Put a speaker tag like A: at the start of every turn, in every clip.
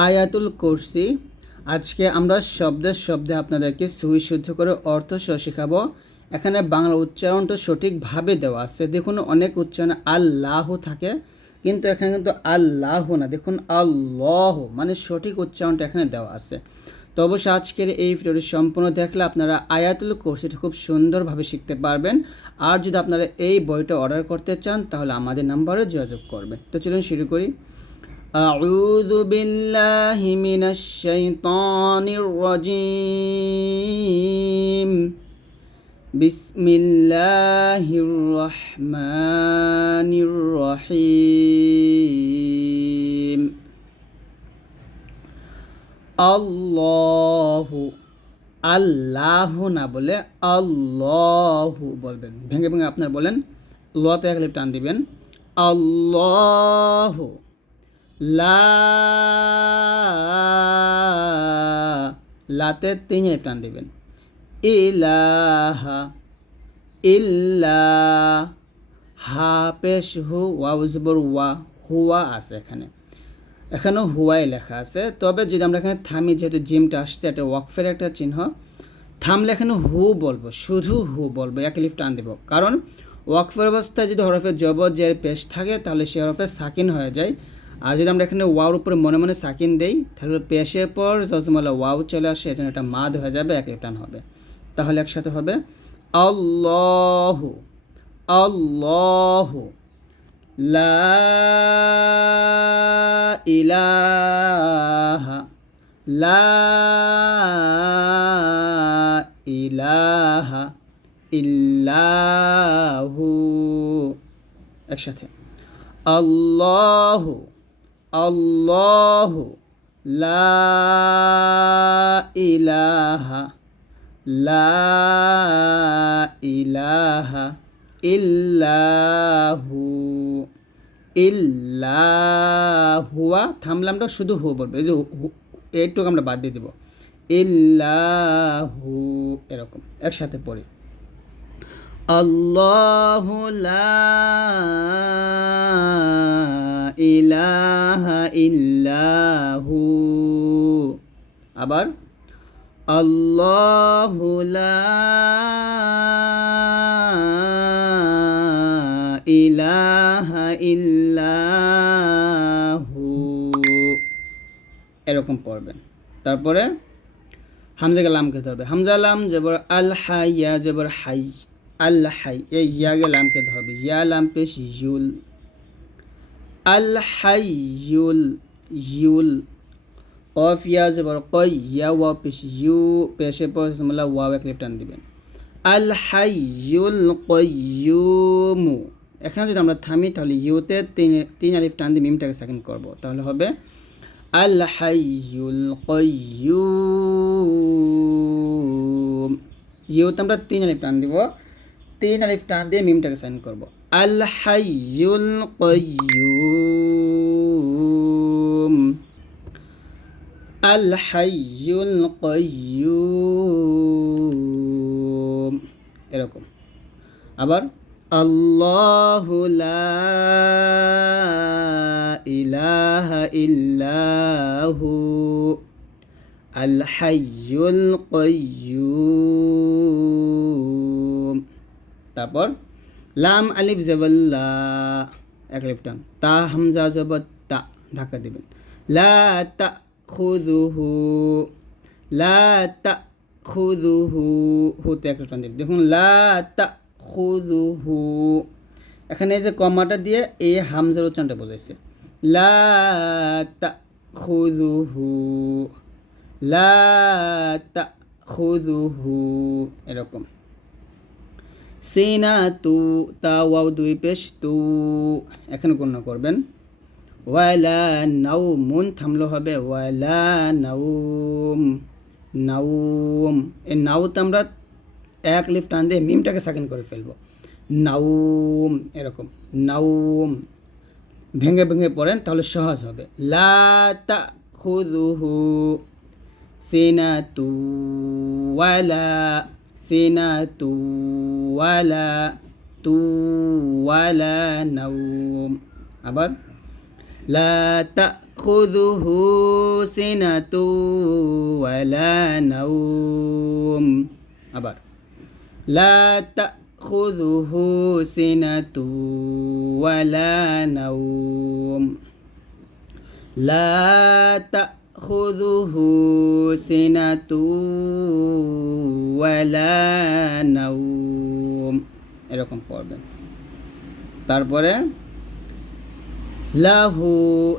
A: আয়াতুল কুরসি। আজকে আমরা শব্দের শব্দে আপনাদেরকে সুই শুদ্ধ করে অর্থ সহ শেখাবো। এখানে বাংলা উচ্চারণটা সঠিকভাবে দেওয়া আছে। দেখুন, অনেক উচ্চারণে আল্লাহ থাকে, কিন্তু এখানে কিন্তু আল্লাহ না। দেখুন, আল্লাহ মানে সঠিক উচ্চারণটা এখানে দেওয়া আছে। তো অবশ্যই আজকের এই ভিডিওটি সম্পূর্ণ দেখলে আপনারা আয়াতুল কোর্সিটা খুব সুন্দরভাবে শিখতে পারবেন। আর যদি আপনারা এই বইটা অর্ডার করতে চান, তাহলে আমাদের নাম্বারে যোগাযোগ করবেন। তো চলুন শুরু করি। أعوذ بالله من الشيطان الرجيم بسم الله الرحمن الرحيم আল্লাহু আল্লাহ না বলে আল্লাহু বলবেন ভেঙে ভেঙে আপনার বলেন লতে এক লিপ টান দিবেন আল্লাহ লা, লাতে তিন লিপ টান দিবেন। ইলাহা ইল্লা হা পেশ হু ওয়া উজবর ওয়া, হুয়া আছে এখানে। এখানেও হুয়াই লেখা আছে। তবে যদি আমরা এখানে থামি, যেহেতু জিমটা আসছে, এটা ওয়াকফের একটা চিহ্ন। থামলে এখানে হু বলব, শুধু হু বলব, এক লিফ টান দেবো। কারণ ওয়াকফের অবস্থায় যদি হরফে জবর যে পেশ থাকে, তাহলে সে হরফে সাকিন হয়ে যায়। আর যদি আমরা এখানে ওয়ার উপরে মনে মনে সাকিন দেই, তাহলে পেশের পর জজমালা ওয়াও চলে আসে, এজন্য এটা মাদ হয়ে যাবে এক টান হবে। তাহলে একসাথে হবে, আল্লাহ আল্লাহ, লা ইলাহা লা ইলাহা ইল্লাহু। একসাথে, আল্লাহু আল্লাহু লা ইলাহা লা ইলাহা ইল্লাহু, ইল্লাহুয়া। থামলামটা শুধু হু বলব, এই যে এইটুকু আমরা বাদ দিয়ে দেবো। ইল্লাহু, এরকম, একসাথে পড়ি। আল্লাহ ইলাহা ইল্লাহু। আবার, আল্লাহ ইলাহা ইল্লাহু। এরকম পড়বেন। তারপরে হামজাকে লামকে ধরবে হামজা লাম, জবর আল হাই ইয়া জবর হাই আল হাই, এই ইয়াগে লামকে ধরবে ইয়া লাম পেশ ইউল। আল হাই ইউল ইউল। অফ ইয়া জবর কই ইয়া ওয়া পেশ ইউ, পেশে পর সমলা ওয়াও এক লিপটান দিবেন। আল হাই ইউল কয়ুমু এখানে যদি আমরা থামি, তাহলে ইউতে তিন তিন আলিফ টান দিয়ে মিমটাকে সেকেন্ড করব। তাহলে হবে আল হাইয়ুল কয়ুম ইউতে আমরা তিন আলিফ টান দিব। তিন আলিফ টান দিয়ে মিমটাকে সাইন করব। আল হাইয়ুল কয়ুম আল হাইয়ুল কয়ুম এরকম। আবার আল্লাহ ইলাহা ইল্লাহু। আল হাইয়ুল কয়্যুম। তারপর লাম আলিফ জবল্লা এক লিফ টান। তা হামজা জবত তা, ধাক্কা দিবেন। লা তা খুদুহু লা তা খুদুহু হুতে এক লিফ টান দিবেন। দেখুন, লা তা এখানে এই যে কমাটা দিয়ে এই হামজার উচ্চারণটা বোঝাইছে। লা তা খুদুহু লা তা খুদুহু এরকম। সিনা তু তা দুই পেশ তু এখানে গণ্য করবেন। ওয়ালা নাউ মুন থামলো হবে ওয়ালা নাউম নাউম এই নাউতে আমরা এক লিফট টান দিয়ে মিমটাকে সেকেন্ড করে ফেলব। নাউম এরকম। নাউম ভেঙে ভেঙে পড়েন, তাহলে সহজ হবে। লা তা খুদুহু সিনাতু ওয়ালা সিনাতু ওয়ালা তু ওয়ালা নাউম আবার লা তাখুযুহু সিনাতু ওয়ালা নাওম আবার লা তাখুযুহু সিনাতু ওয়ালা নাওম লা তাখুযুহু সিনাতু ওয়ালা নাওম এরকম পড়বেন। তারপরে, লাহু,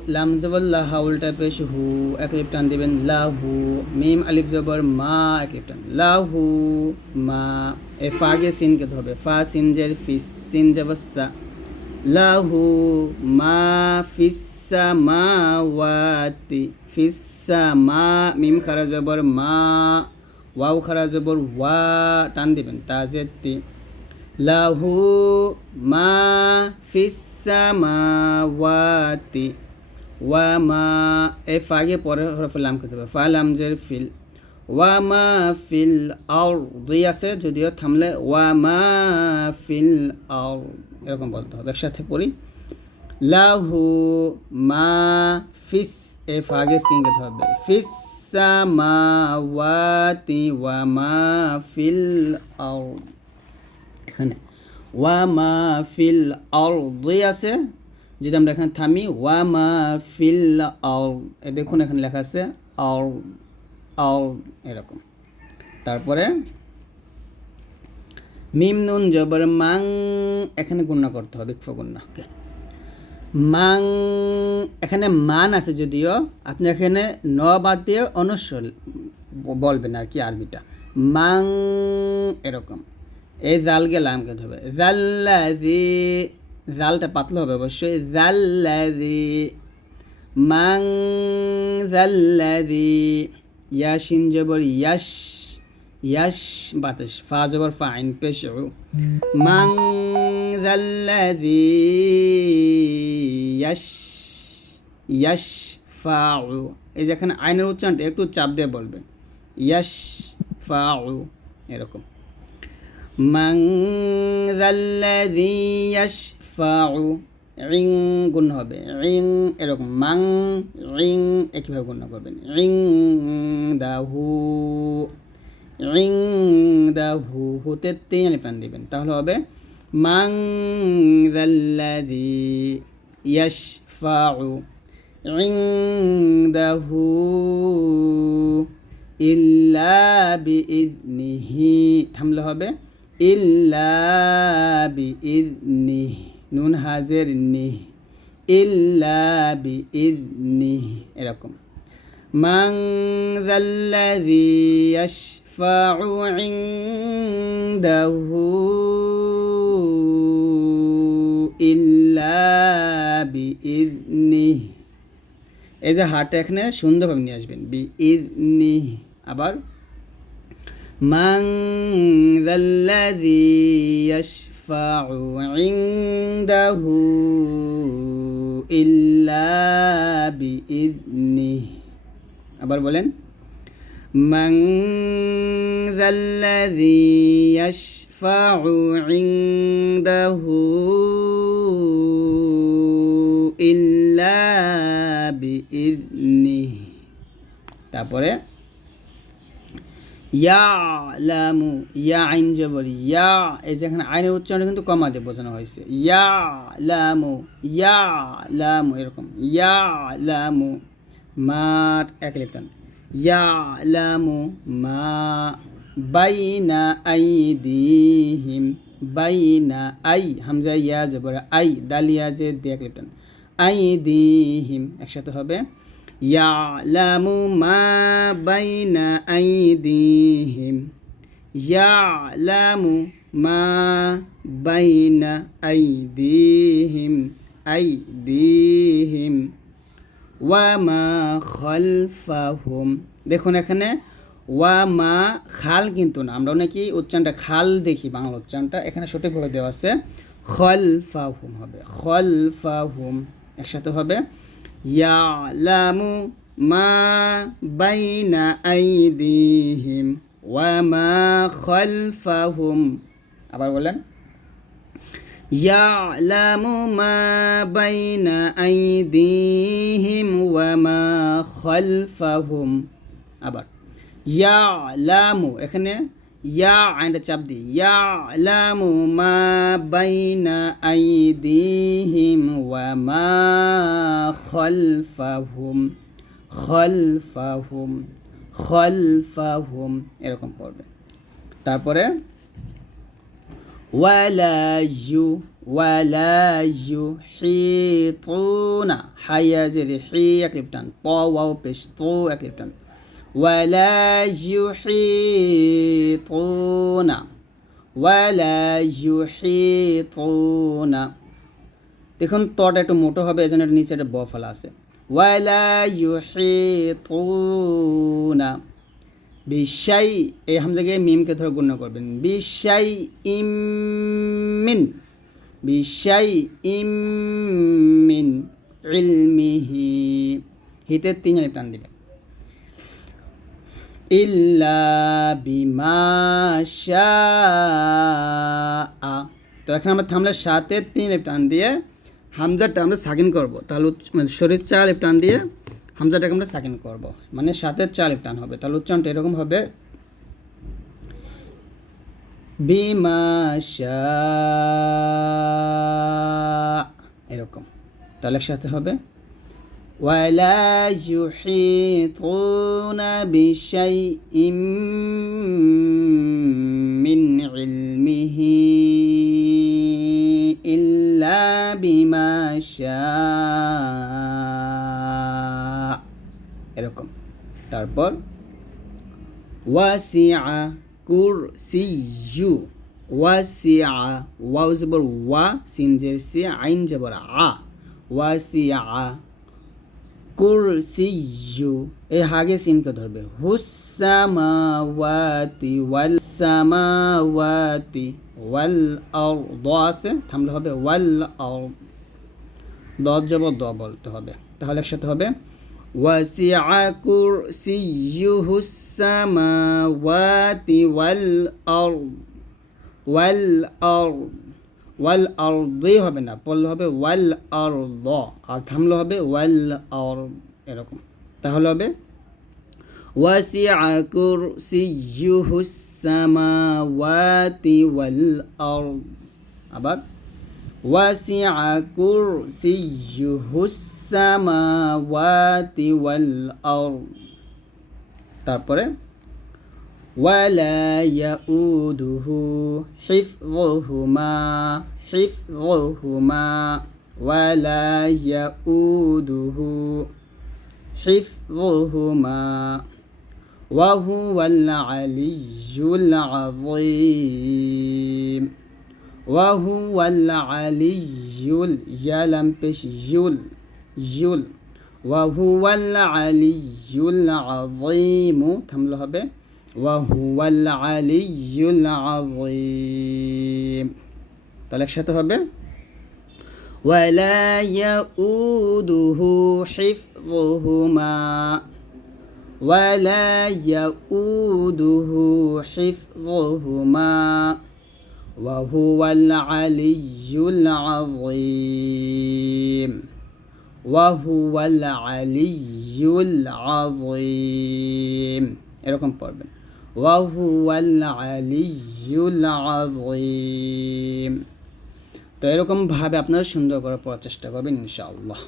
A: লাম জবর লাহা উল্টা পেশ হু এক লিপ টান দিবেন লাহু, মিম আলিফ জবর মা এক লিপ টান। লাহু, মা, এ ফাগে সিনকে ধরবে। ফা সিন জের ফিস, সিন জবর সা। লাহু, মা, ফিসা মা ওয়াতি ফিসা মা মিম খারা জবর মা, ওয়াও খারা জবর ওয়া, টান দিবেন তাজেতি লাহু মা ফিসামাওয়াতি ওয়া মা এই ফাগে পরে হরফে লাম খেতে হবে, ফা লাম ফিল। ওয়া মা ফিল আউর দুই আছে, যদিও থামলে ওয়া মা ফিল আউর এরকম বলতে হবে, একসাথে পড়ি। লাহু মা ফিস, এ ফাগে সিং খেতে হবে। ফিস সামাওয়াতি ওয়া মা ফিল আউর এখানে ওয়া মা ফিল আরদি আছে। যদি আমরা এখানে থামি, ওয়া মা ফিল আর দেখুন এখানে লেখা আছে আর আর এরকম। তারপরে মিম নুন জবর মাং এখানে গুণনা করতে হবে ইকফা গুণনা মাং এখানে মান আছে যদিও আপনি এখানে ন বাদ দিয়ে অনুস্বর বলবেন আর কি আরবিটা। মাং এরকম। এই জালকে লামকে ধরবে জাল্লাদি জালটা পাতলা হবে অবশ্যই। জাল্লাদি মাং জাল্লাদি ইয়াসিন জবর ইয়াস ইয়াস বাতাস ফা জবর ফা আইন পেশ। মাং জাল্লাদি ইয়াস ইয়াস ফাউ এই যেখানে আইনের উচ্চারণটা একটু চাপ দিয়ে বলবেন ইয়াস ফাউ এরকম من ذا الذي يشفع রিং গুণ হবে রিং এরকম মাং রিং একইভাবে গুণ করবেন রিং দাহু রিং দাহু হুতে তিন আলিফান দিবেন তাহলে হবে من ذا الذي يشفع عنده إلا بإذنه. থামলে হবে إلا بإذنه. نون হাজের নিহ إلا بإذنه. إلكم من ذا الذي يشفع عنده ইল্লা এই যে হাটটা এখানে সুন্দরভাবে নিয়ে আসবেন। বিইদনি আবার من ذا الذي يشفع عنده إلا আবার বলেন من ذا عنده إلا بإذنه তারপরে ইয়ালামু ইয়া আইন জবর ইয়া এই যেখানে আইনের উচ্চারণ কিন্তু কমা দিয়ে বোঝানো হয়েছে ইয়া লামু ইয়া লামু এরকম ইয়া লামু মার এক লিপটান ইয়া লামু মা বাইনা আইদিহিম, বাইনা আই, হামজা ইয়া জবর আই, দাল ইয়াজে দিয়া ক্লিপটান আইদিহিম, একসাথে হবে। ইয়ালামু মা বাইনা আইদিহিম। ইয়ালামু মা বাইনা আইদিহিম। আইদিহিম। ওয়া মা দেখুন এখানে ওয়া মা খাল কিন্তু না। আমরা নাকি উচ্চারণটা খাল দেখি, বাংলা উচ্চারণটা। এখানে সঠিকভাবে দেওয়া আছে, খল ফাহুম হবে। খল ফাহুম একসাথে হবে। ইয়ালামু মা বাইনা আইদিহিম। ওয়া মা খলফাহুম আবার বলেন, ইয়ালামু মা বাইনা আইদিহিম। ওয়া মা খলফাহুম আবার। ইয়া লামু, এখানে ইয়া আইনটা চাপ দিই। ইয়া লামু মা বাইনা আই আইদিহিম ওয়া মা খলফাহুম খলফাহুম খলফাহুম, এরকম পড়বে। তারপরে ওয়ালা ইউ ওয়ালা ইউ হি তো না হাইয়া যে রে হি এক লিপটান প, ওয়াও, পেশ, তো এক লিপটান ولا يحيطون ولا يحيطون দেখুন তটা একটু মোটো হবে এজন্য এটা নিচে একটা ব ফলা আছে ওয়ালা ইউহিতুনা বিশাই এই হামজাকে মিমকে ধরে গুণ করবেন বিশাই ইমিন বিশাই ইমিন ইলমিহি হিতে তিন আলিফ টান দিবেন ইল্লা বিমা শাআ তো এখন আমরা থামলে সাথে তিন আলিফ টান দিয়ে হামজাটা আমরা সাকিন করব। তাহলে মানে শরীর চা আলিফ টান দিয়ে হামজাটাকে আমরা সাকিন করব। মানে সাথে চার আলিফ টান হবে। তাহলে উচ্চারণটা এরকম হবে। বিমা শাআ এরকম। তাহলে একসাথে হবে। ولا يحيطون بشيء من علمه إلا بما شاء এরকম তারপর ওয়াসিআ কুরসিয়ু ওয়াসিআ ওয়াও জবর ওয়া সিন জের সি আইন জবর আ ওয়াসিআ কুরসিয়ু এই হাগে সিনকে ধরবে হুসামাওয়াতি ওয়াল সামাওয়াতি ওয়াল আরদ আছে থামলে হবে ওয়াল আরদ দশ জবর দ বলতে হবে তাহলে একসাথে হবে وسع كرسيه السماوات والأرض والأرض ওয়াল আর দই হবে না, পড়লে হবে ওয়াল আর ল আর থামলে হবে ওয়াল আর এরকম। তাহলে হবে ওয়াসিআ কুরসিয়ুহুস সামাওয়াতি ওয়াল আর আবার ওয়াসিআ কুরসিয়ুহুস সামাওয়াতি ওয়াল আর তারপরে ولا يؤوده حفظهما حفظهما ولا يؤوده حفظهما وهو العلي العظيم وهو العلي يلم جل يل يل وهو العلي العظيم تملها به وهو العلي العظيم তাহলে একসাথে হবে ولا يؤوده حفظهما ولا يؤوده حفظهما وهو العلي العظيم وهو العلي العظيم এরকম পড়বেন ওয়াহু আলিম তো এরকমভাবে আপনারা সুন্দর করে পড়ার চেষ্টা করবেন ইনশাআল্লাহ।